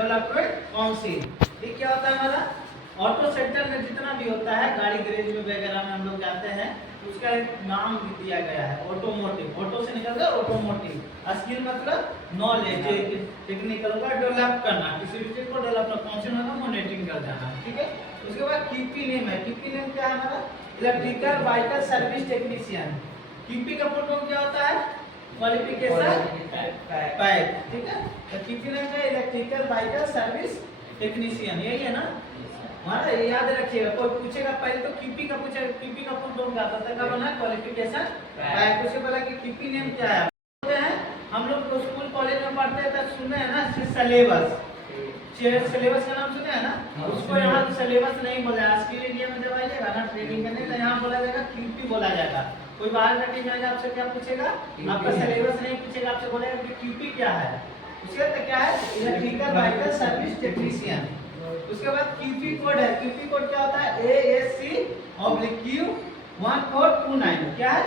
Development council. ये क्या होता है हमारा ऑटो सेक्टर में जितना भी होता है गाड़ी गैरेज में वगैरह में हम लोग जाते हैं, उसका एक नाम भी दिया गया है ऑटोमोटिव। ऑटो से निकल गया ऑटोमोटिव। स्किल मतलब नॉलेज, टेक्निकल का डेवलप करना, किसी भी चीज को डेवलप करना, काउंसिल मतलब मॉनिटरिंग कर जाना, ठीक है। उसके बाद क्यूपी नेम है। क्यूपी नेम क्या है हमारा electrical vehicle service technician. QP का फुल फॉर्म क्या होता है क्वालिफिकेशन पैक, ठीक है। तो क्यूपी नेम का इलेक्ट्रिकल व्हीकल सर्विस टेक्नीशियन, यही है ना हमारा, याद रखिएगा। कोई पूछेगा पहले तो क्यूपी का पूछेगा, क्यूपी का फुल फॉर्म क्या होता है, क्या बना क्वालिफिकेशन पैक। उसके पहले कि क्यूपी नेम क्या है बोलते हैं हम लोग स्कूल कॉलेज में पढ़ते हैं तब सुने हैं ना सिलेबस। सिलेबस का नाम सुने हैं ना, उसको यहाँ सिलेबस नहीं बोला है। स्किल इंडिया में जब आइएगा ना ट्रेनिंग करने तो यहाँ बोला जाएगा क्यूपी बोला जाएगा। कोई बाहर का टीम आएगा आपसे क्या पूछेगा, आपका सिलेबस नहीं पूछेगा, आपसे बोलेगा कि क्यूपी क्या है। उसके बाद क्या है इलेक्ट्रिकल व्हीकल सर्विस टेक्नीशियन। उसके बाद क्यूपी कोड है। क्यूपी कोड क्या होता है ASC/Q 1429। क्या है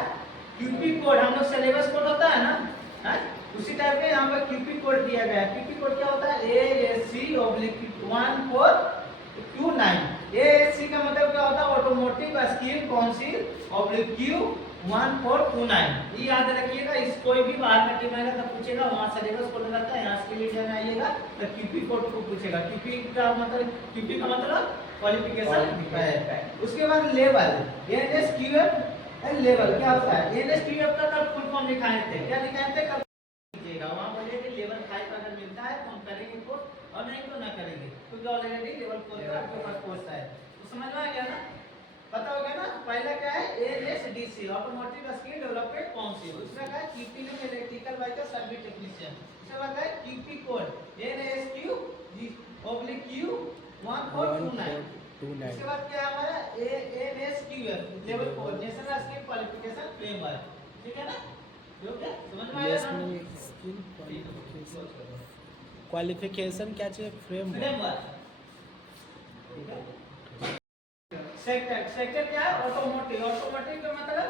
क्यूपी कोड, हम लोग सिलेबस कोड होता है ना, है? उसी टाइप के यहाँ पर क्यूपी कोड दिया गया है। क्यूपी कोड क्या होता है ASC/1429। ASC का मतलब क्या होता है ऑटोमोटिव स्किल काउंसिल/Q 1429। ये याद रखिएगा। इस कोई भी बाहर का टीम आएगा तो पूछेगा, वहाँ सिलेबस कोड रहता है, यहाँ स्किल इंडिया में आइएगा तो क्यूपी कोड को पूछेगा। क्यूपी का मतलब क्यूपी का मतलब क्वालिफिकेशन है। उसके बाद लेवल NSQF लेवल क्या होता है NSQF का फुल फॉर्म लिखाए थे, क्या लिखाए थे वहाँ बोलिए कि लेवल 5 अगर मिलता है तो हम करेंगे कोर्स और नहीं तो ना करेंगे, क्योंकि ऑलरेडी लेवल 4 का आपके पास कोर्स है। तो समझ में आ गया ना, पता हो गया ना। पहला क्या है ASDC automotive skill development council. दूसरा क्या है QP name electrical vehicle service technician. उसके बाद है क्यूपी कोड NSQ/Q 1429। उसके बाद क्या है हमारा NSQF level 4 national skill qualification framework, ठीक है ना। क्वालिफिकेशन क्या चाहिए फ्रेमवर्क। सेक्टर क्या है ऑटोमोटिव। ऑटोमोटिव का मतलब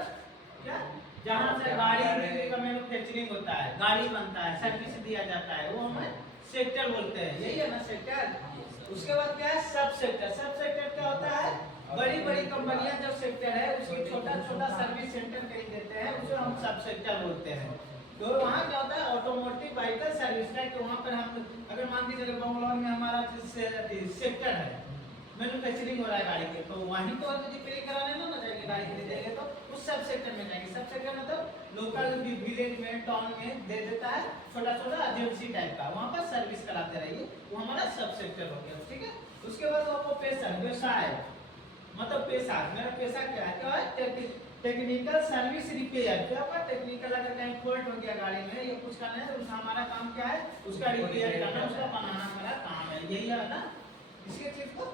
क्या जहाँ से गाड़ी का मैन्युफैक्चरिंग होता है, गाड़ी बनता है, सर्विस दिया जाता है, वो हमें सेक्टर बोलते हैं, यही है ना सेक्टर। उसके बाद क्या है सब सेक्टर। सब सेक्टर क्या होता है बड़ी बड़ी कंपनियां जो सेक्टर है उसकी छोटा छोटा सर्विस सेंटर कहीं देते हैं, उसे हम सब सेक्टर बोलते हैं। तो वहाँ क्या होता है ऑटोमोटिव व्हीकल सर्विस का, कि वहाँ पर हम अगर मान लीजिए अगर बंगलौर में हमारा सेक्टर है, मैन्युफैक्चरिंग हो रहा है गाड़ी के, तो वहीं तो रिपेयरिंग कराने ना जाएंगे गाड़ी खरीदेंगे तो उस सब सेक्टर में जाएंगे। सब सेक्टर मतलब लोकल विलेज में टाउन में दे देता है छोटा छोटा एजेंसी टाइप का, वहाँ पर सर्विस कराते रहिए, वो हमारा सब सेक्टर हो गया, ठीक है। उसके बाद ऑक्यूपेशन व्यवसाय मतलब पेशा। मेरा पेशा क्या है टेक्निकल सर्विस रिपेयर। क्या हुआ टेक्निकल अगर कहीं फॉल्ट हो गया गाड़ी में या कुछ करना है तो उसका हमारा काम क्या है उसका रिपेयर करना, उसका बनाना हमारा काम है, यही है ना इसके चीज को।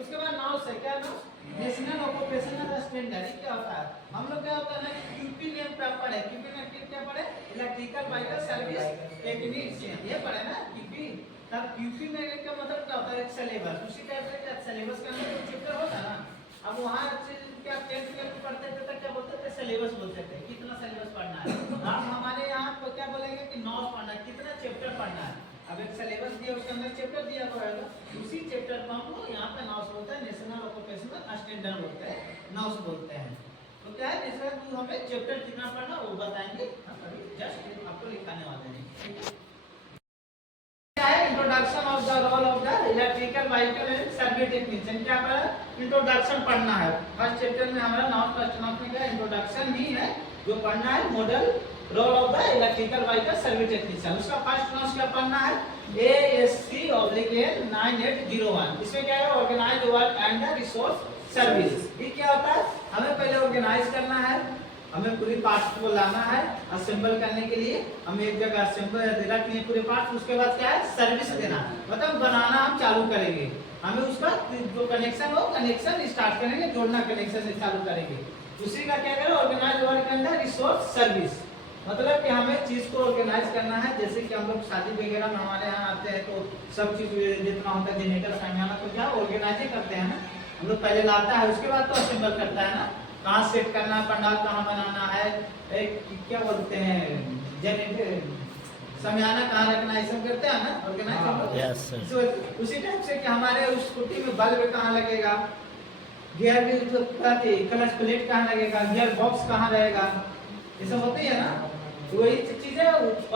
उसके बाद नाउ से क्या नाउ नेशनल ऑक्यूपेशनल स्टैंडर्ड क्या होता है, हम लोग क्या होता है ना क्यूपी नेम प्रॉपर है। क्यूपी नेम क्या पढ़े इलेक्ट्रिकल व्हीकल सर्विस टेक्नीशियन, ये पढ़े ना क्यूपी। तब क्यूपी में का मतलब क्या होता है एक सिलेबस, उसी टाइप से क्या सिलेबस का अंदर चैप्टर होता है ना। अब वहाँ क्या 10th में पढ़ते थे तब क्या बोलते थे सिलेबस बोलते थे, कितना सिलेबस पढ़ना है। अब हमारे यहाँ तो क्या बोलेंगे कि 9 पढ़ना है, कितना चैप्टर पढ़ना है। अब एक सिलेबस दिया उसके अंदर चैप्टर दिया होगा, उसी चैप्टर को हम लोग यहाँ पे नाउस बोलते हैं, नेशनल ऑक्यूपेशनल स्टैंडर्ड बोलते हैं, नाउस बोलते हैं। तो क्या है नेशनल हमें चैप्टर कितना पढ़ना वो बताएंगे, जस्ट आपको लिखाने वाले हैं। Introduction of the role of the electrical vehicle and service technician. क्या पढ़ा इंट्रोडक्शन पढ़ना है। फर्स्ट चैप्टर में हमारा नाउस फर्स्ट नाउस में क्या इंट्रोडक्शन ही है जो पढ़ना है, model role of the electrical vehicle service technician. उसका फर्स्ट नाउस क्या पढ़ना है ASC/N 9801। इसमें क्या है organise work and the resource service. ये क्या होता है हमें पहले ऑर्गेनाइज करना है, हमें पूरी पार्ट्स को लाना है असेंबल करने के लिए, हम एक जगह असेंबल रख लिए पूरे पार्ट्स। उसके बाद क्या है सर्विस देना मतलब बनाना हम चालू करेंगे, हमें उसका जो कनेक्शन हो कनेक्शन स्टार्ट करेंगे, जोड़ना कनेक्शन चालू करेंगे। उसी का क्या करें organise work and the resource service, मतलब कि हमें चीज को ऑर्गेनाइज करना है। जैसे कि हम लोग शादी वगैरह में हमारे यहाँ आते हैं तो सब चीज जितना होता है जनरेटर सामान तो क्या ऑर्गेनाइज ही करते हैं ना, हम लोग पहले लाता है उसके बाद तो असेंबल करता है ना, कहाँ सेट करना है, पंडाल कहाँ बनाना है, एक क्या बोलते हैं जनरेटर समियाना कहाँ रखना है, सब करते हैं ना ऑर्गेनाइज। Yes, sir. उसी टाइप से कि हमारे उस स्कूटी में बल्ब कहाँ लगेगा, गियर भी तो क्लच प्लेट कहाँ लगेगा, गियर बॉक्स कहाँ रहेगा, ये सब होती है ना। तो वही चीजें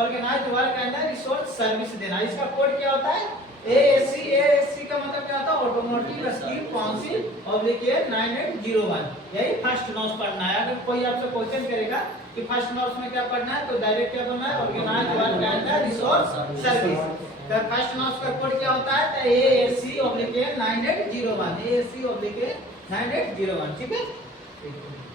organise work and resource service देना। इसका कोड क्या होता है, AAC। AAC का मतलब क्या होता है, ऑटोमोटिव स्कीम काउंसिल ऑब्लिकेट 9801। यही फर्स्ट नोट्स पढ़ना है। अगर कोई आपसे क्वेश्चन करेगा कि फर्स्ट नोट्स में क्या पढ़ना है, तो डायरेक्ट क्या पढ़ना है, organise work and resource service. तो फर्स्ट नोट्स का कोड क्या होता है, तो AAC ऑब्लिकेट 9801। AAC ऑब्लिकेट 9801, ठीक है।